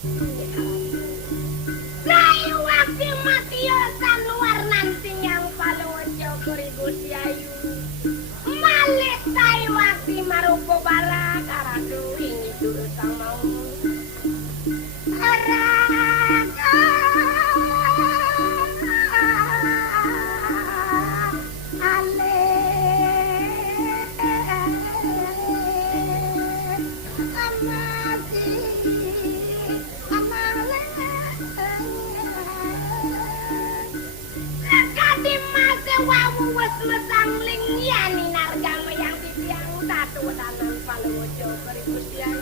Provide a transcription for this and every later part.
Rayu wakti matiosan warnan sinyang palojo kurigu siayu. Malih sayu wakti marupo barak aradu ini dulu sama Araga ale amati amale kadi mase wawu wes mesang ling yani nargama yang titiang tatu danan palojo beribu siang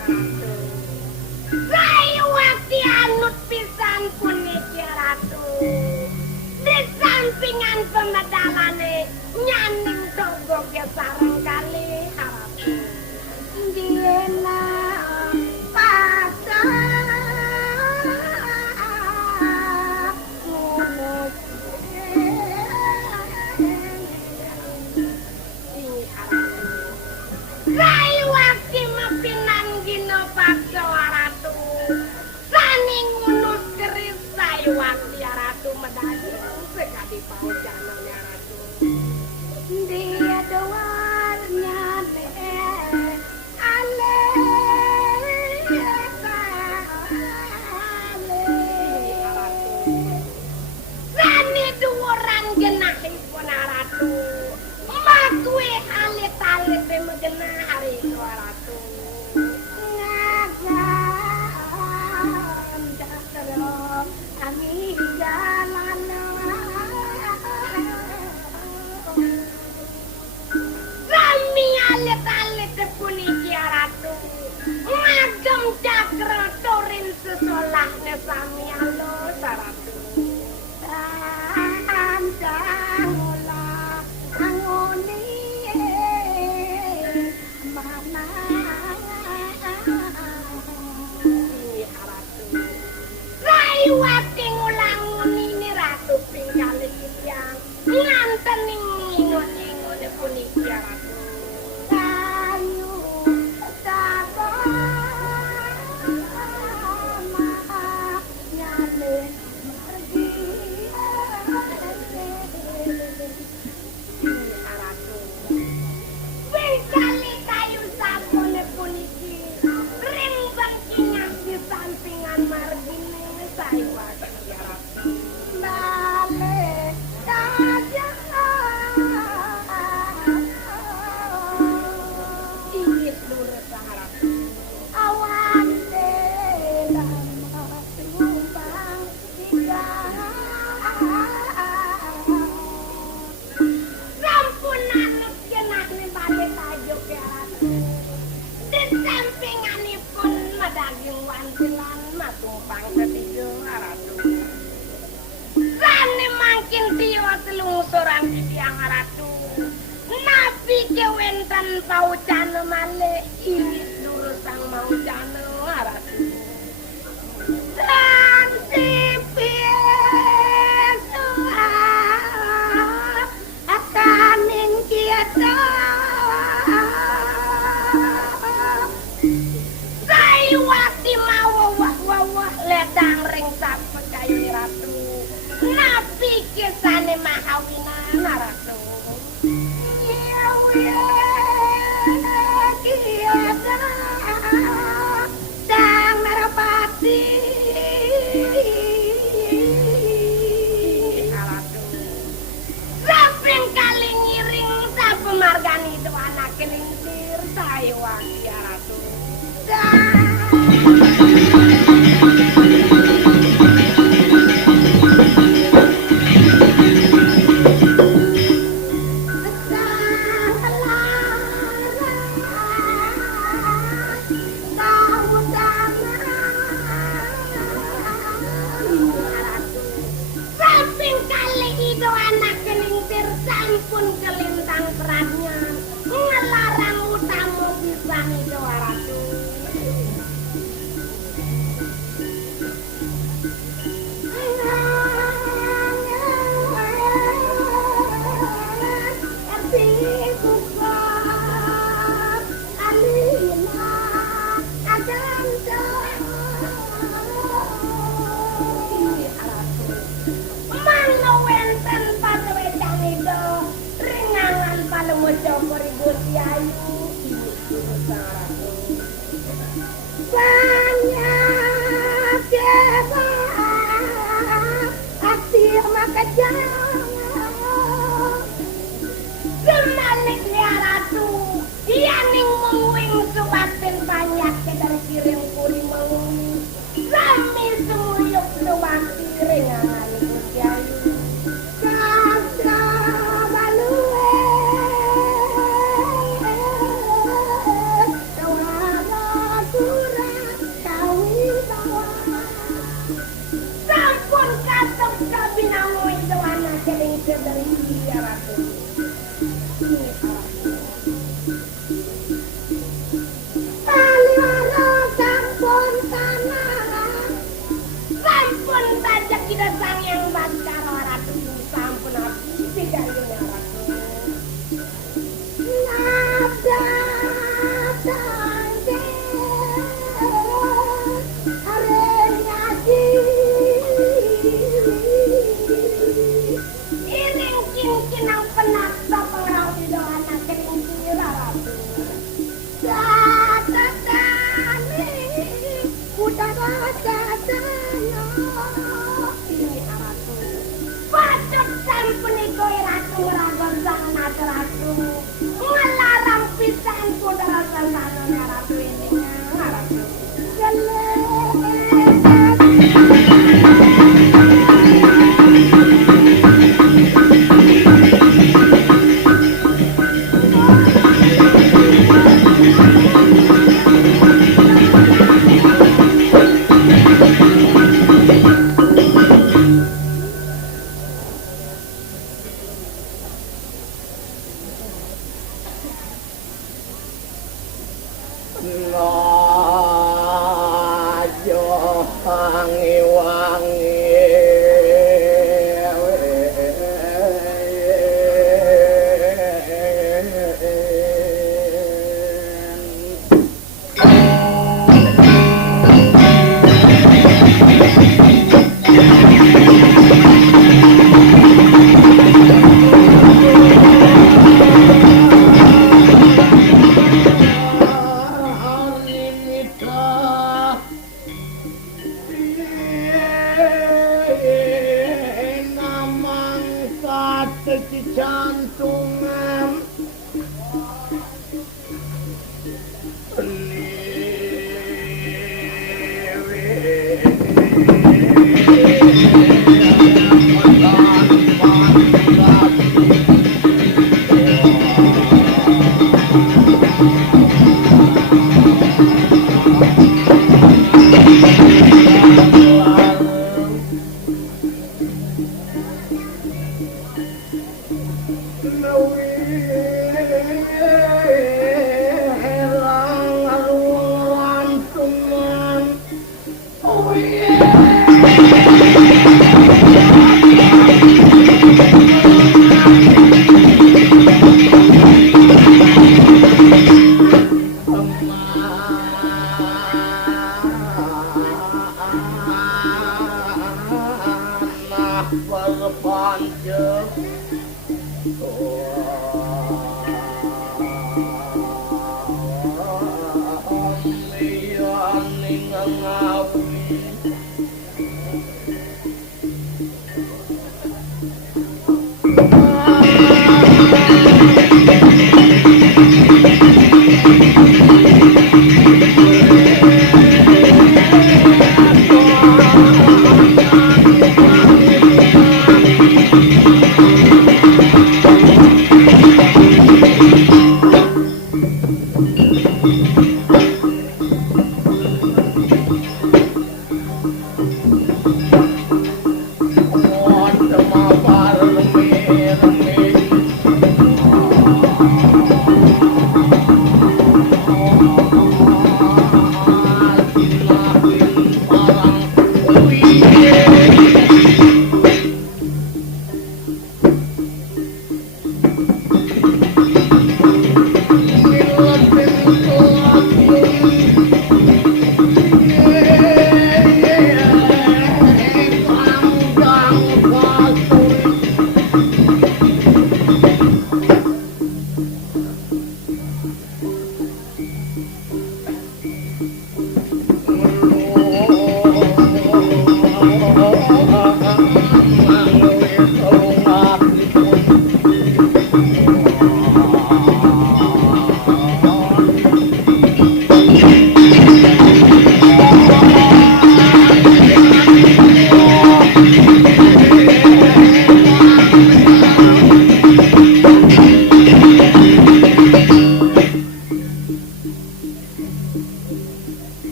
Ini puniki Ratu. Kayu paucana male ini dulu sang maucana Ratu. Dan sipir akan ingkiata saya wakti mau wah ledang ring sampai kayu Ratu. Nabi kisane mahawinan Ratu. Sang Narapati Sapring kali ngiring Sapa margani itu anak kelincir Saya wakil Ratu. Sampun kelintang perannya ngelarang utamu bisa nih Ratu. Jopor Gusti Ayu banyak desa asir maka jangan semalik ya Ratu yaning menguing suatin banyak dari kirim kuri menguing sami semuyuk suwati ringan Gusti Ayu. Sang yang bakar Ratu sampun habis diganggunya Ratu. Nada tangge arenyaji iring kinang penata pengrau di doa anak kering Ratu. Dadane udah dadanya sampun iko Ratu ragon sang Ratu ngelarang pisan pun rasanya Ratu ini Ratu.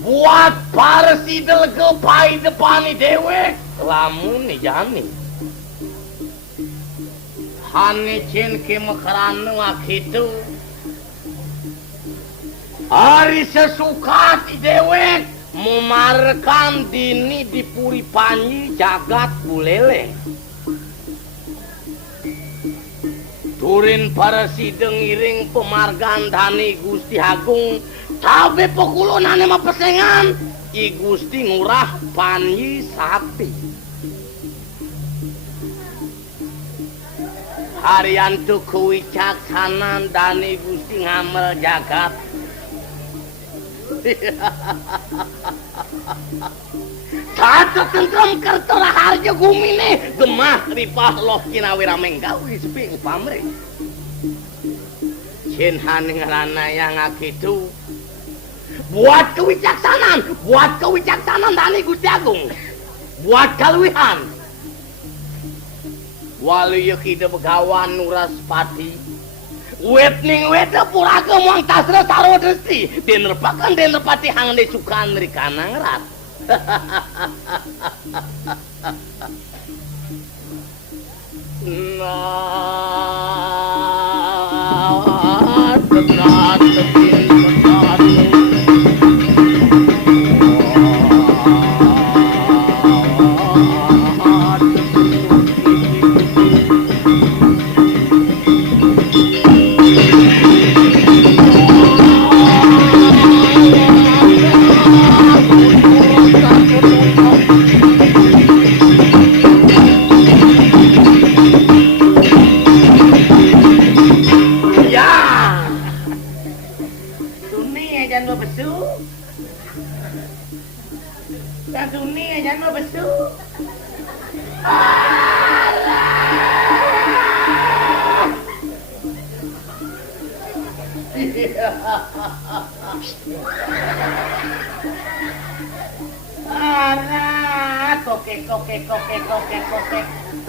Buat parsidel ke pai depani dewek lamun ni jani hane cen ke makaranu akitu hari sesukat dewek memarkan dini dipuri panyi jagat bulele turin para sideng iring pemargan Dani Gusti Agung tabe pekulonane mah pesengan I Gusti ngurah panyi sapi harian tu kewicaksanan Dani Gusti ngamel jagat Cacat tentrem kertolah harja gumine gemah ripah loh kinawira menggawi seping pamri cinhan ngerana yang akitu buat kewicaksanan Dani Gusti Agung buat kaluihan wali yukida begawan nuras pati wet ning wet puraga muang tasra sarwa desti denerpakan denerpati hang desukan rikana ngerat nah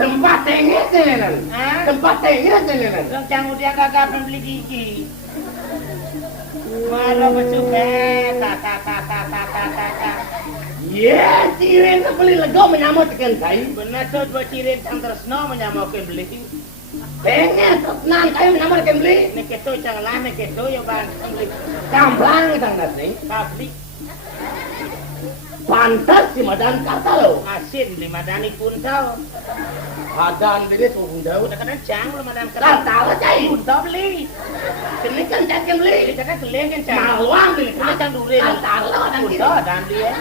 Tempat tengah tenan. Tempat tengah tenan. Orang canggul dia kagak beli gigi. Malah becuke, kata. Ya, ciren beli lego menyamot tekan kai. Benar tuh buat ciren sang tresno menyamuk ke beli. Tengah tenan kai menyamot tekan beli. Nek keto janganlah nek keto ya bang beli. Kamplang tang nasi. Kabli Pantas si Madan kata lo. asin lima dani kuntau. Hadan beli sundau. Udah kena jang lu madam Tak tahu cai. kuntau beli. Kini kan cakin beli. Kita kan keleng kan jang. Maluang beli. Kita kan dure. Tak tahu dan Kuntau dan dia.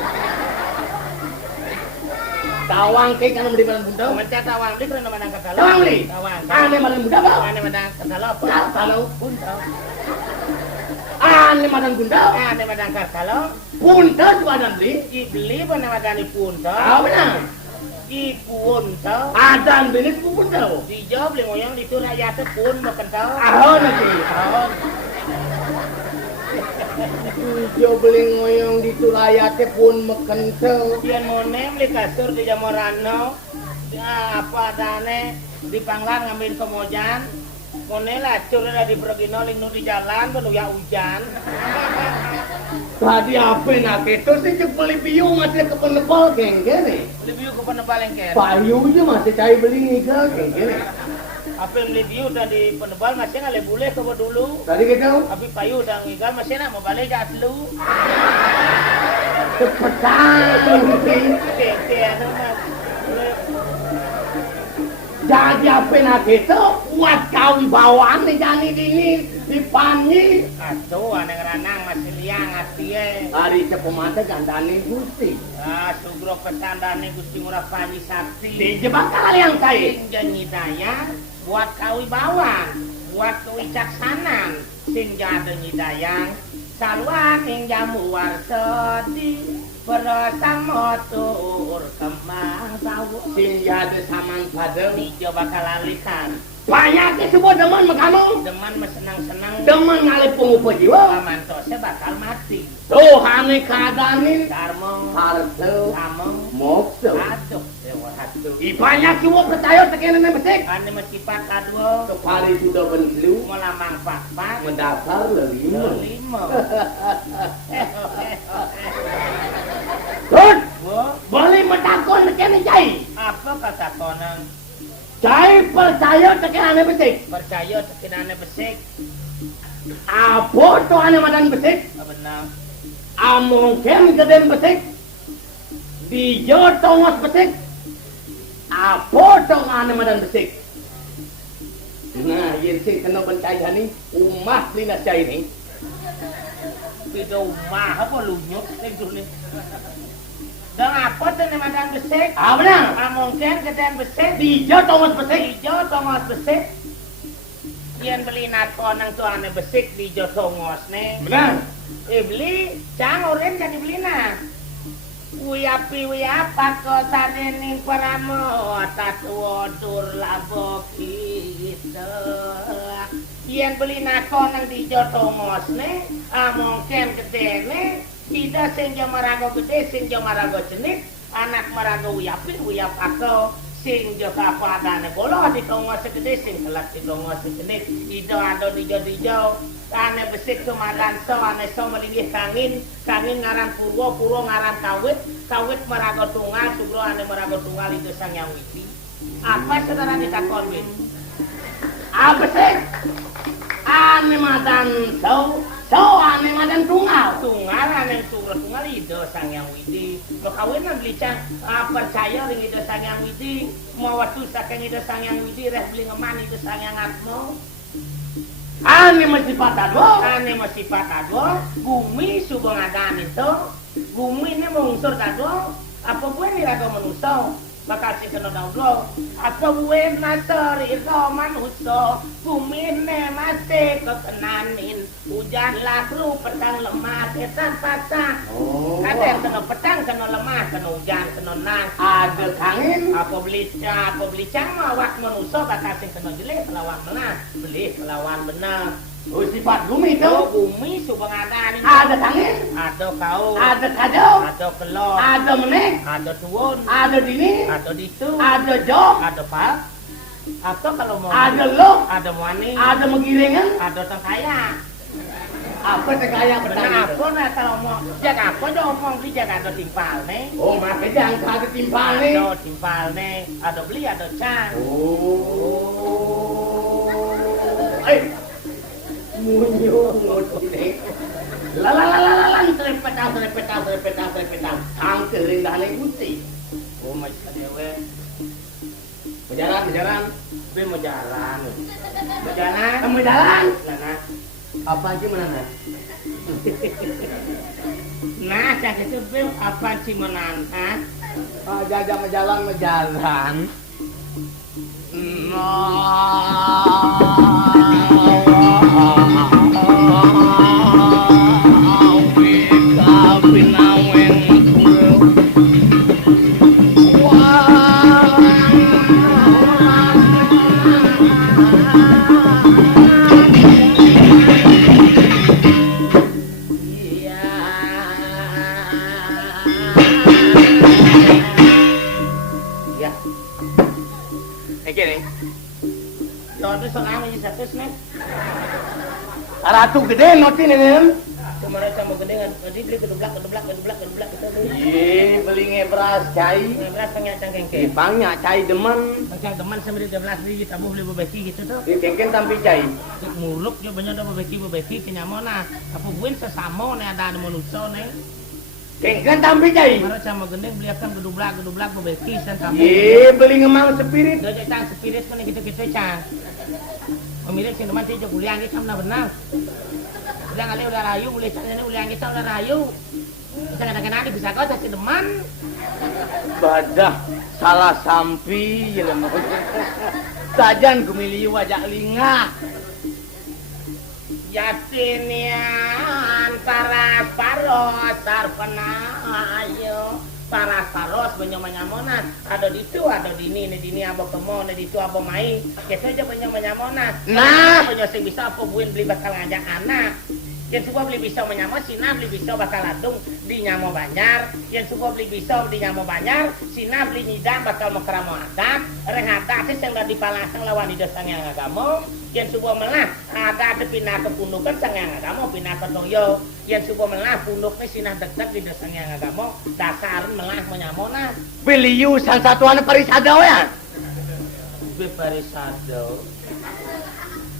Tawang ke kan beli barang bundau. Mencet tawang beli karena madam kata lo. Tawang beli. Tawang. Ane malam muda bau. Ane madam kata lo apa? Tak tahu. Kuntau. Ane madan bundau. Ane madam kata lo. Puntas badan beli. Ibeli mana madani kuntau. Tahu benar. Ipun tau. Adan beli pun tahu. Dijawab li ngoyong itu rakyatnya pun makan tau. Ahon nanti. Ahon. Jo beli ngoyong di tulayate pun makan tahu. Biar monem li kasur di Jamorano. Ya apa adane di Panggang ngambil kemojan. Mone lacur ada di Progino linu di jalan penuh ya hujan. Tadi apa nak itu sih cek beli piu masih ke penebal geng-geng. Lebih ke penebal lengket. Payunya masih cai beli ngigel geng-geng. Apa yang beli view udah di penebal masih nggak boleh ke dulu. Tadi kita Tapi payu udah ngigal masih nak mau balik jat lu. cepetan mungkin. Oke, anu mas. Jadi apa nak itu buat kau bawaan nih jani dini di panyi. Aduh, aneh ngeranang masih liang hati Hari cepemate gandane gusti. Ah, sugro pesandane Gusti Ngurah Panji Sakti. Dijebak kalian saya. Sing janji daya buat kawi bawang, buat kewicaksanan. Sing jade nyidayang, salwat ing jamu warsodi. Perasaan motor kemang tahu. Sing jade saman padem. Dijo bakal alihkan. Banyak disebut demen sama kamu. Deman senang-senang. Demen ngalih pengupa jiwa. Pamantosnya bakal mati. Tuh hane keadaanin. Darmo, Harto. kamu, Mokso. aduh, dewa hatu. Banyak semua percaya tekan ini mesik. Ane mecipat kadua. Kepali sudah benslu. Melamang pak-pak. Mendasar lelima. Lima. Tut. Bu, Boleh mentakon tekan ini cai. apa kata konang? Cai percaya tekan ini mesik. Percaya tekinane besik. Apa tu ane madan besik? Benar. Amongkem gedem besik. Dijo tongos besik. Apa tong ane madan besik? Nah, yen sing kena pencai hani umah lina cai ni. Tidak umah apa lunyuk ning dunia. Dan apa tuh nih madan besik? Ah benar. Mungkin gedem besik. Dijo tongos besik. Dijo tongos besik. Yen beli konang tuh ane besik dijo tongos nih. Benar. Beli, cang oren jadi beli na. Wiapa kota dening paramo tatuo dur labo kita. Yen beli konang dijo tongos nih, mungkin gede nih. Tidak senja marago gede, senja marago jenik. Anak marago wiap ako. Sing jo kapadane bolo di tongos gede, sing kelat di tongos jenik. Ido ado dijo. Ane besik kemadan so, ane so melingih kangin ngaran purwo ngaran kawit marago tunggal, sugro ane marago tunggal itu sang yang witi. Apa saudara ditakon win? Ah besik. Ane madan ane madan tunggal. Tunggal ane tunggal itu Sang Hyang Widi. Lo kawinan beli percaya ring itu Sang Hyang Widi. Mau waktu saking itu Sang Hyang Widi reh beli ngeman itu Sang Hyang Atmo. Ane masih patadwo. Ane masih patadwo. Bumi subang adan itu. Bumi ini mengunsur tadwo. Apa gue nih raga manusia? Bakal si kena daudlo. Apa gue nasar itu manusia? Bumi ini masih kekenanin. Hujan lalu petang lemah ketan patah. Ada yang kena petang kena lemah, kena hujan kena nang. Ada angin. Apa beli cama wak manusia bakal si kena jelek lawan menang. Beli lawan benar. Oh, sifat bumi itu. Bumi subang ada nih. Ada angin. Ada kau. Ada kado. Ada kelor. Ada menek. Ada tuwon. Ada dini. Ada ditu. Ada jok. Ada pak. Atau kalau mau. Ada lo. Ada muani. Ada megiringan. Ada tengkaya. Apa sekaya petang Benar itu? apa nah kalau mau jaga apa do omong beli jaga ada timpal nih. Oh, makanya jangan ada timpal nih. Ada timpal nih. Ada beli ada can. Oh. Munyo ngocek. Lalalalalang terpetang. Sang kering dahane putih. Oh macam dewe. Berjalan. Be mau jalan. Kamu jalan. Nah. Apa aja mana? Nah, cak itu be apa sih menantang? Jajah menjalan. Soalnya ini satu nih. Ratu gede noti nih. Kemarin sama gede kan, tadi beli kedublak gitu. Iya, beli ngebras cai. Ngebras pengen cangkeng ke. Dipangnya cai demen. Macam teman sama dia belas beli tamu beli bebeki gitu tuh. Dikengken tampi cai. Muluk jo banyak ada bebeki kenyamona. Apa buin sesamo nih ada manusia nih. Kengken tampi cai. Kemarin sama gendeng beli akan gedublak bebeki san tamu. Iya, beli ngemang spirit. Dojo cang spirit mana gitu cang. Pemilik sing teman sih jo kuliah ini sama benar. Udah kali udah rayu, mulai sana udah kita udah rayu. Bisa kadang-kadang bisa kau kasih teman. Badah salah sampi ya lemah. Sajan kumiliu wajak lingah. Yatinian para paros sarpana ayo para paros banyak-banyamonan ada di itu ada di ini abo kemo di itu abo mai kita aja banyak-banyamonan Nah banyak sing bisa apa buin beli bakal ngajak anak yang semua beli bisa menyamo sina beli bisa bakal ladung di nyamo banyar yang semua beli bisa di nyamo banyar sina beli nyidang bakal mekeramo adat rehata sih yang dari palasang lawan di dasang yang agamo yang semua melah ada pindah ke pundukan sang yang agamo pindah ke toyo yang semua melah punduknya sina dekat di dasang yang agamo dasar melah menyamona beliu salah satu anak parisado ya. Parisado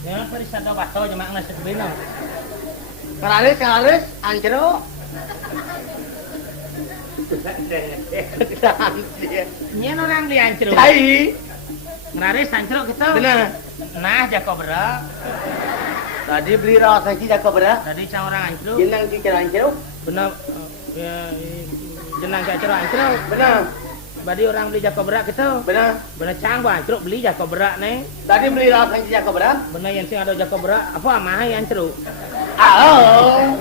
ya parisado bato jamak nasi kebino Kalaris, anjero. Nyen orang beli ancro. Cai. Ngeraris ancro kita. Benar. Nah, jako berak. Tadi beli rasa ki jako berak. Tadi cang orang ancro. Jenang ki cara ancero. Benar. Ya, jenang ancro ancro. Benar. Badi orang beli jako berak kita. Benar. Benar cang ba ancro beli jako berak nih. Tadi beli rasa ki jako berak. Benar yang sing ada jako berak. Apa amah ancro? Oh.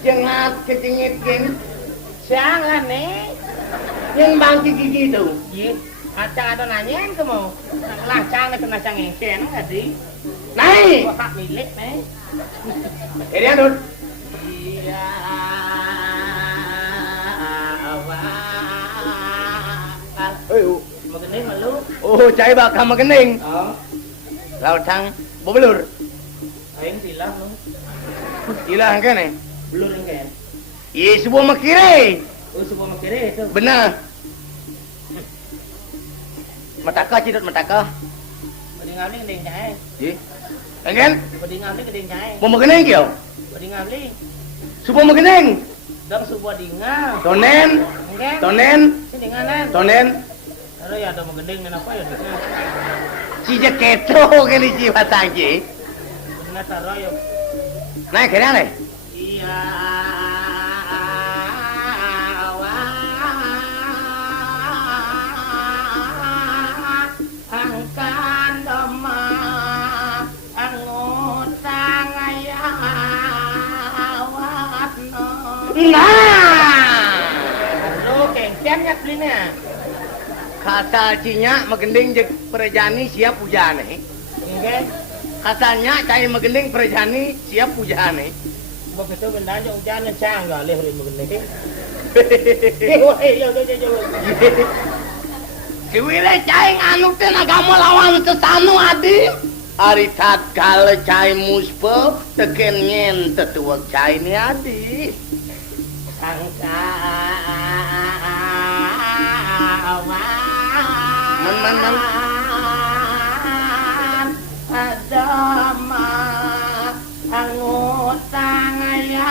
Jengat kecingit-kin. Jangan nih. Yang bangki gigi itu. Iya. Acang ada nanyain kamu. Lah cang kena cang ngeken tadi. Naik. Hak milik nih. Ini adut. Iya. Mau gede malu. Oh, cai bakal magening. Oh. Laut sang bobelur. Aing silah lu. Hilang kan eh? Belur kan. Iya, sebuah makire. Oh, sebuah makire itu. Benar. Mataka cidot mataka. Mending ngawling ding jae. Ih. Pengen? Badi ngamli gedeng cai. Mau magening kyo? Badi ngamli. Subuh magening. Dang subuh dinga. Tonen. Engken. Tonen. Sini nganen. Tonen. Ada ya ada magedeng na apa ya dinga. Cija keto kini jiwa tangki. Dinga taroyo. Nah, kira nih. Iya. Angkan doma angutang ayawatno. Nah, Aduh, kengken ya belinya. kata cinya magending jek perjani siap pujane. Oke. Katanya cai magending perjani siap pujane. Begitu benda aja hujan cangga leh rin magende. Woi, yo. Siwile cai anu teh agama lawan sesanu adi. Ari tatkala cai muspe teken nyen tetuak cai ni adi. Sangka Man. Adama angutang ayawatno.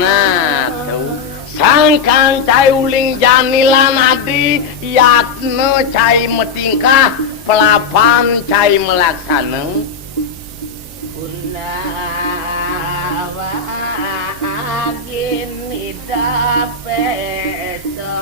Nah, tuh. Sangkang cai uling janilan adi yatno cai metingkah pelapan cai melaksana. Gunawa gini dapeto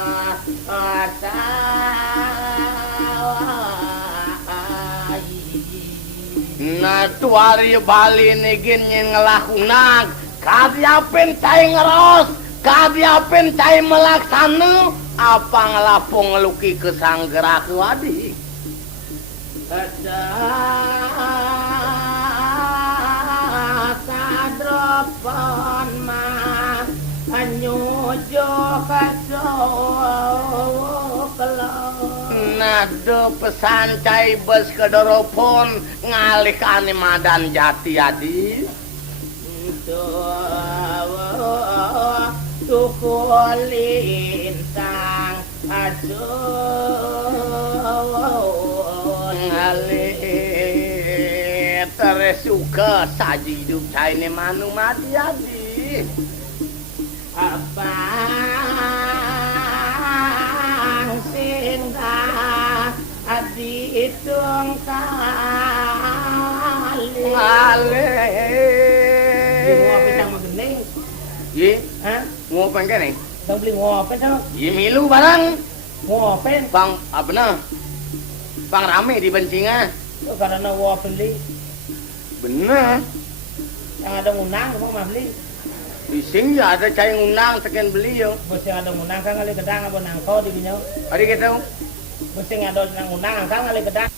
Nah, tuari Bali negin yang ngelakunak kadiapen cai ngeros kadiapen cai melaksana apa ngelapung ngeluki kesanggerak wadi sadropon mah anyujo nado pesan cai bes kedoropon ngalih ane madan jati adi tuku lintang ngalih teresuka saji hidup cai ne manu mati adi abang singgah dihitung kali ngalih ngopi sang magening ye hah ngopen kene dang beli ngopi sang ye milu barang ngopi bang apa na bang rame di bencingan itu karena ngopi beli bener yang ada ngunang mau mah beli di sini ada cai ngundang sekian beli yo bos yang ada ngunang kan kali gedang apa nangko di binyo hari kita bos yang ada nang ngunang kan kali gedang